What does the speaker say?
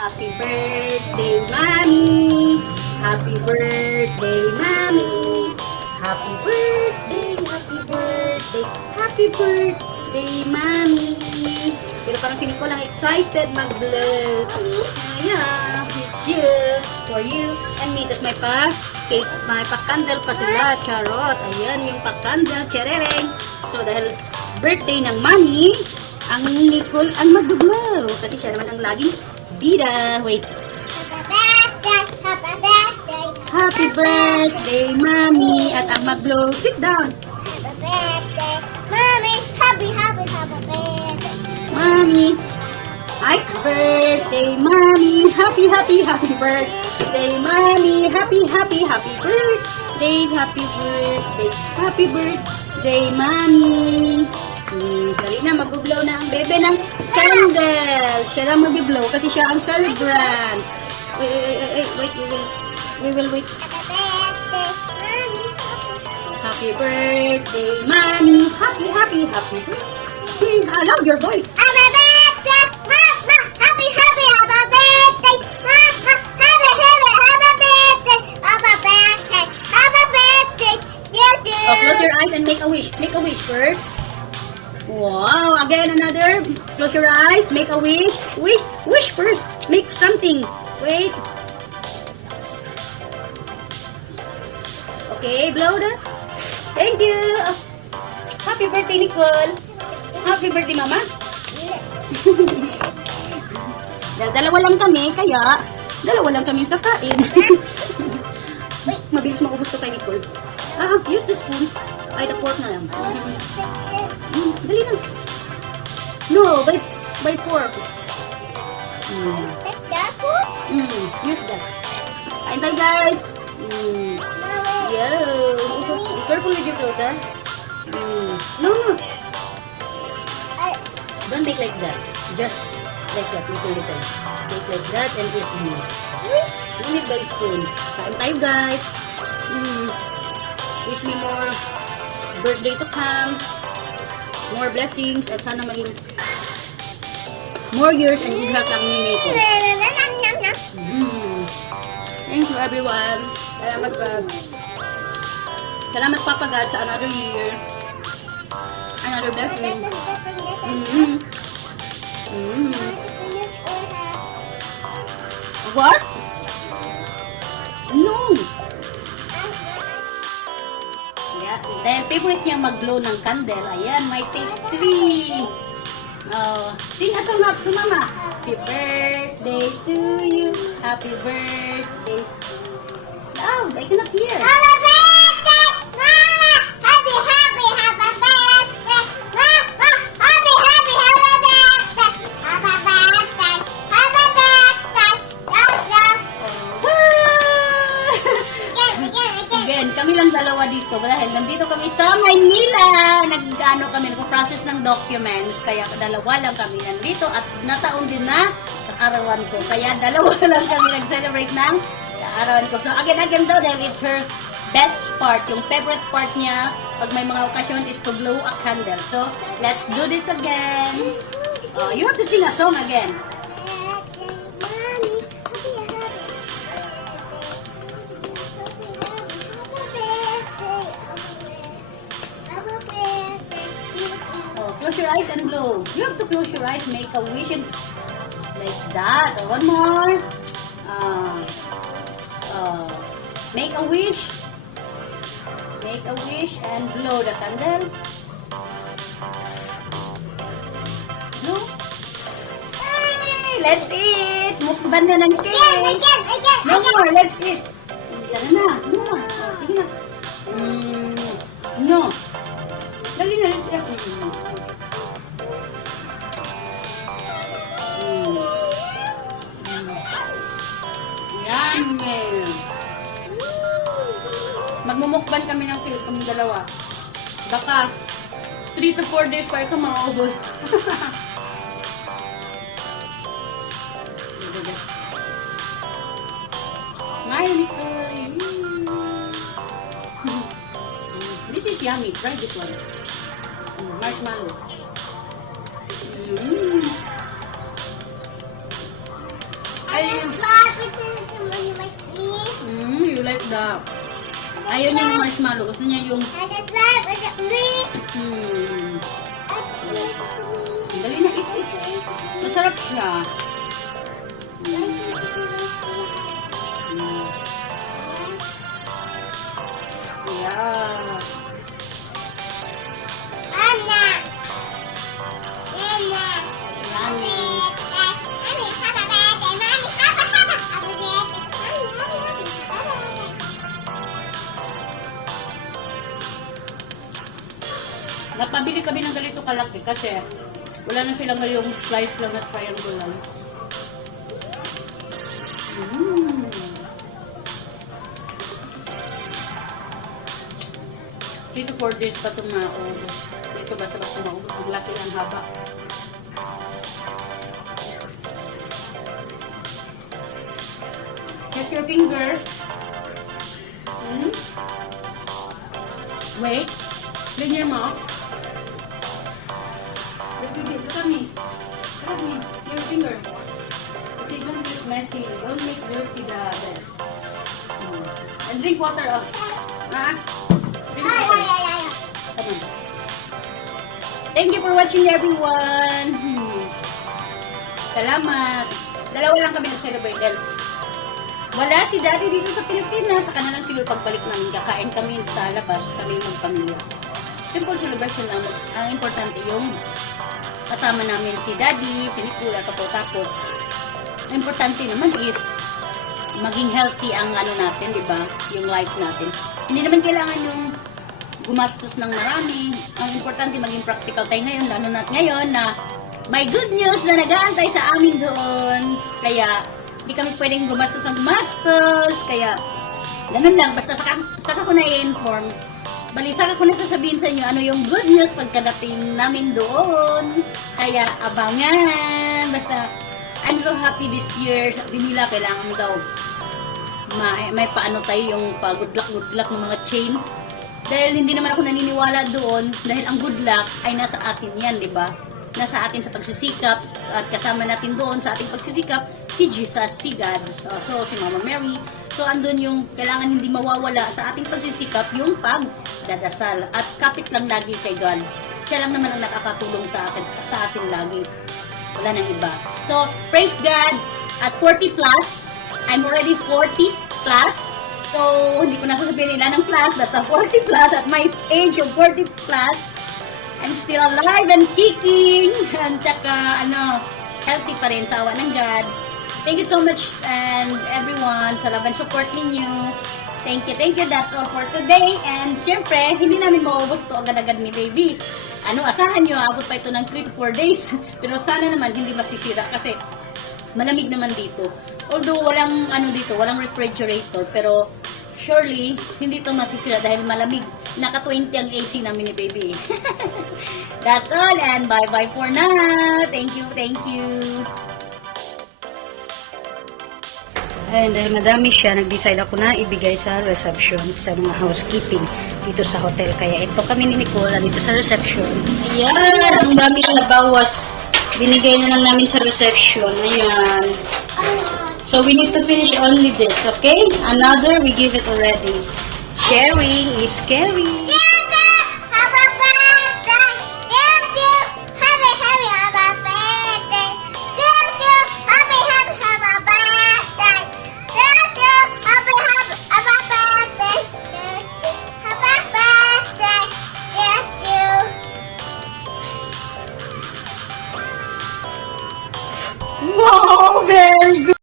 Happy birthday, Mommy! Happy birthday, Mommy! Happy birthday, happy birthday, Mommy! Pero parang si Nicole lang excited mag-blow. Yeah, it's you, for you, and me. That's my pa-cake, may pa-candle pa sila, charot. Ayan, yung pa-candle, cherereng. So, dahil birthday ng Mommy, ang Nicole ang mag-blow. Kasi siya naman ang laging bida. Wait. Happy birthday, Mommy. At ang mag-blow. Sit down. Mommy. Happy birthday, Mommy. Happy birthday, Mommy. Happy birthday. Happy birthday, Mommy. Dali na, mag-blow na ang bebe ng candle. Siya lang mag-blow kasi siya ang celebrant. Wait. We will wait. Happy birthday, Mommy. Happy birthday. I love your voice. Oh, close your eyes and make a wish. Make a wish first. Wow, again another. Close your eyes, make a wish. Wish first. Make something. Wait. Okay, blow the. Thank you. Happy birthday, Nicole. Happy birthday, Mama. Dalawa lang kami, kaya dalawa lang kami kakain. Mabilis maubos to kay Nicole. Use the spoon. Ay, the fork na lang. Dali na. No, by fork. Use that. Kain tayo, guys. Yeah. Be careful with your clothes, ha? No. Don't make like that. Just like that, little. Take like that and eat more. Don't eat by spoon. Kain tayo, guys. Wish me more birthday to come, more blessings, at sana maging more years and good health ang ninito. Thank you, everyone. Salamat Papa God sa another year, another blessing. What? No. Dahil favorite niya mag-blow ng candle, ayan, may taste tree. Sing a song to Mama. Happy birthday to you. Happy birthday. Oh, I cannot hear. Kami lang dalawa dito dahil nandito kami sa Maynila. Nagpo-process ng documents, kaya dalawa lang kami nandito at nataon din na sa arawan ko. Kaya dalawa lang kami nag-celebrate ng arawan ko. So again daw dahil it's her best part, yung favorite part niya pag may mga okasyon is to blow a candle. So let's do this again. You have to sing a song again. Close your eyes and blow. You have to close your eyes, make a wish and like that. One more. Make a wish. Make a wish and blow the candle. Blow. Hey, let's eat. Mukbang na ng cake. No more, let's eat. Tara na. More. Sige na. No. Dali na, let's eat. Magmumukban kami ng cake, kami dalawa. Baka 3 to 4 days pa ito maubos. This is yummy. Try this one. Marshmallow. I Ayaw. You like the... Ayaw niya yung marshmallow. Gusto niya yung... Dali na ito. Masarap siya. Yeah. Napabili kami ng ganito kalaki kasi wala na sila ngayong slice lang na triangle lang. Mm. 3 to 4 days pa itong maubos. Dito basta-basta maubos. Ang laki ang haba. Check your finger. Wait. Clean your mouth. Look at me. Look at me. Your finger. Okay, don't get messy. Don't make dirty the bed. And drink water up. Drink water. Come on. Thank you for watching, everyone. Salamat. Dalawa lang kami nag-celebrate. Wala si Daddy dito sa Pilipinas. Saka na lang siguro pagbalik namin. Kakain kami sa labas. Kami mag-pamilya. Simple celebration lang. Ang importante yung kasama namin si Daddy, si Nicole, tapos ang importante naman is maging healthy ang ano natin, di ba? Yung life natin. Hindi naman kailangan yung gumastos ng marami. Ang importante maging practical tayo ngayon, lalo na ngayon na may good news na nag-aantay sa amin doon. Kaya hindi kami pwedeng gumastos ng gumastos. Kaya ganun lang, basta saka ko na i-inform. Bali, saka ko na sasabihin sa inyo ano yung good news pagkadating namin doon. Kaya abangan. Basta, I'm so happy this year. Sabi nila, kailangan daw may paano tayo yung good luck ng mga chain. Dahil hindi naman ako naniniwala doon. Dahil ang good luck ay nasa atin yan, di ba? Nasa atin sa pagsisikap. At kasama natin doon sa ating pagsisikap, si Jesus, si God. So, si Mama Mary. So, andun yung kailangan hindi mawawala sa ating pagsisikap yung pagdadasal. At kapit lang lagi kay God. Siya lang naman ang nakakatulong sa atin lagi. Wala nang iba. So, praise God. At 40 plus, I'm already 40 plus. So, hindi ko nasasabihin nila ng plus. Basta 40 plus. At my age of 40 plus, I'm still alive and kicking. And saka, healthy pa rin sa awa ng God. Thank you so much and everyone sa love and support ninyo. Thank you. That's all for today. And syempre, hindi namin maubos to agad-agad ni baby. Asahan nyo, abot pa ito ng 3 to 4 days. Pero sana naman hindi masisira kasi malamig naman dito. Although walang walang refrigerator. Pero surely, hindi to masisira dahil malamig. Naka-20 ang AC namin ni baby. That's all and bye-bye for now. Thank you. And dahil madami siya, nag-decide ako na ibigay sa reception sa mga housekeeping dito sa hotel. Kaya ito kami ni Nicole dito sa reception. Ayan, ang dami na bawas. Binigay na lang namin sa reception. Ayan. So we need to finish only this, okay? Another, we give it already. Sharing is caring. Wow, very good.